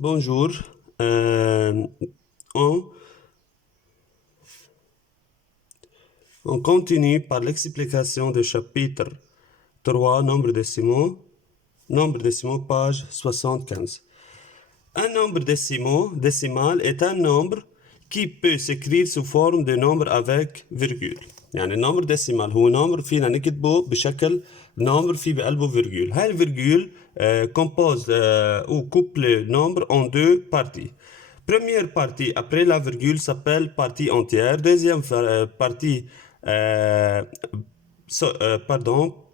Bonjour. On, on continue par l'explication du chapitre 3, nombre décimaux, page 75. Un nombre décimal est un nombre qui peut s'écrire sous forme de nombre avec virgule. يعني النمبر ديسيمال هو نمبر فينا نكتبه بشكل نمبر في بقلبه فيرجول. هاي الفيرجول compose ou coupe le nombre en deux parties. Première partie après la virgule s'appelle partie entière. Deuxième partie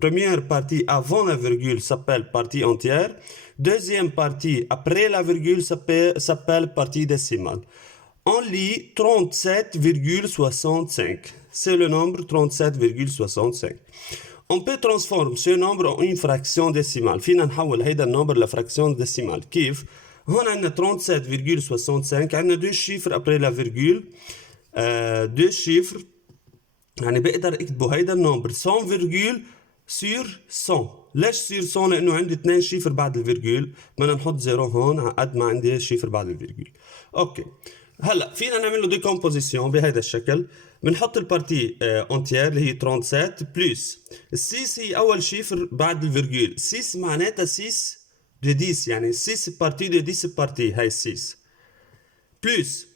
première partie avant la virgule s'appelle partie entière. Deuxième partie après la virgule s'appelle partie décimale. On lit 37,65. C'est le nombre 37,65. On peut transformer ce nombre en une fraction décimale. فينا نحول هيدا النمبر لفراكسيون ديسيمال. كيف؟ هون عندنا 37,65 عندنا deux chiffres après la virgule. deux chiffres يعني بقدر اكتبه هيدا النمبر 100 فيرجول sur 100. ليش sur 100؟ لانه عندي 2 شيفر بعد الفيرجول، بدنا نحط زيرو هون على قد ما عندي شيفر بعد الفيرجول. اوكي، هلا فينا نعمل له ديكومبوزيسيون بهذا الشكل. بنحط البارتي اونتيير اللي هي 37 بلس 6 هي اول شيفر بعد الفيرجول. 6 معناتها 6 دو 10، يعني 6 بارتي دو 10 بارتي، هاي 6 بلس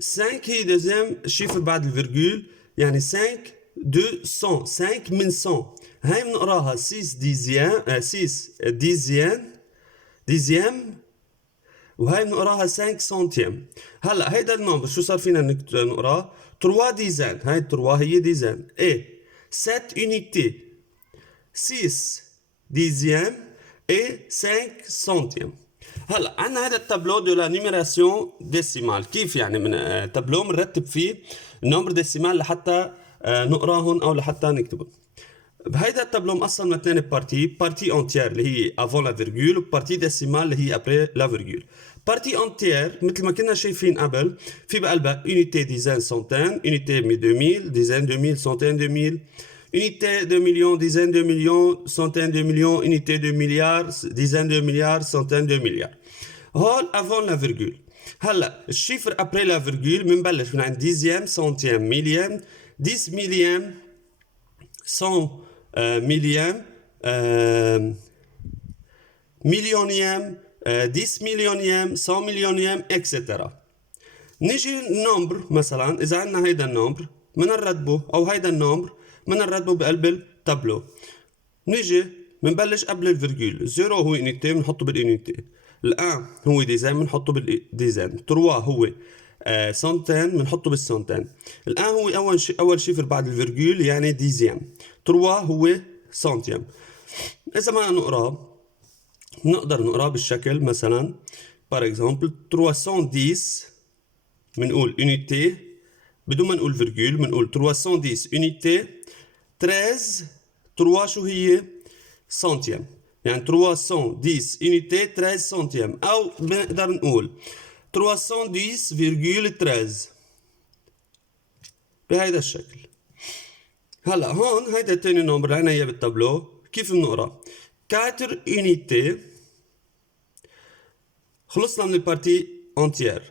5 هي دوزيام شيفر بعد الفيرجول، يعني 5 دو 100، 5 من 100. هاي بنقراها 6 ديزيام 6 ديزيام وهي بنقراها 5 سنتيم. هلا هيدا النمبر شو صار فينا نقراه؟ 3 ديزان، هاي 3 هي ديزان، اي 7 unité 6 ديزيام اي 5 سنتيم. هلا عندنا هذا التابلو دو لا نيميراسيون ديسيمال. كيف يعني؟ من تابلو بنرتب فيه النمبر ديسيمال لحتى نقراهم او لحتى نكتبهم. بهيدا التابلو مقسم لاثنين بارتي اونتيير اللي هي افون لا فيرجول، وبارتي ديسيمال اللي هي ابري لا فيرجول. بارتي اونتيير مثل ما كنا شايفين قبل في بقلبها unité ديزان سنتين، unité 2000 ديزان 2000 سنتين 2000، unité de million dizaine de millions centaines de millions، unité de milliards dizaines de milliards centaines de milliards. هول افون لا فيرجول. هلا الشيفر ابري لا فيرجول بنبلش من عند ديزيام سنتيم مليام 10 مليام 100 مليام مليونيام 10 مليونيام 100 مليونيام اكسترا. نيجي النمبر مثلا اذا عندنا هيدا النمبر بنرتبه، او هيدا النمبر بنرتبه بقلب التابلو. نيجي بنبلش قبل الفيرجول. 0 هو يونيتي بنحطه باليونيتي، الان هو ديزان بنحطه بالديزان، 3 هو سنتين بنحطه بالسنتين. الان هو اول شيفر بعد الفيرجول يعني ديزيام، 3 هو سنتيم. اذا ما نقراه نقدر نقراه بالشكل مثلا بار اكزامبل 310 بنقول unité بدون ما نقول فيرجول، بنقول 310 unité 13 3 شو هي؟ سنتيم، يعني 310 unité 13 سنتيم، او بنقدر نقول 310,13 بهيدا الشكل. هلا هون هيدا التاني نمبر عنا اياه بالتابلو. كيف بنقرا؟ 4 unité. خلصنا من البارتي انتيير.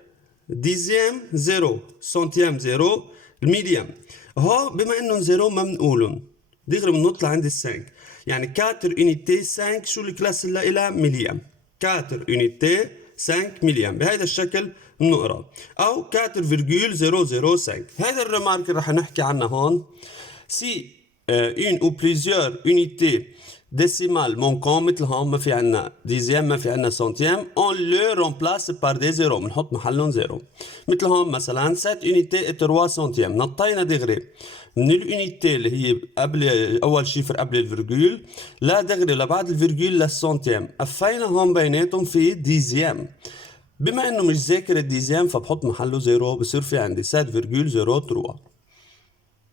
ديزيام 0 سنتيم 0 الميليام. ها بما انهم 0 ما بنقولهم دغري بننط لعند ال 5، يعني 4 unité 5 شو الكلاس اللي إلها؟ مليام. 4 unité 5 مليام بهذا الشكل بنقرا، او 4,005. هذا الريمارك رح نحكي عنها هون. سي une ou plusieurs unités décimales manquant مثل هون ما في عنا ديزيام ما في عنا سنتيم، on le remplace par des zéros، بنحط محلهم زيرو. مثل هون مثلا 7 unité et 3 سنتيم، نطينا دغري من اليونيتي اللي هي قبل اول شيفر قبل الفيرجول لا دغري لبعد الفيرجول للسنتيم، قفينا هون بيناتهم في ديزيام. بما انه مش ذاكر الديزيام فبحط محله زيرو، بصير في عندي 7,03.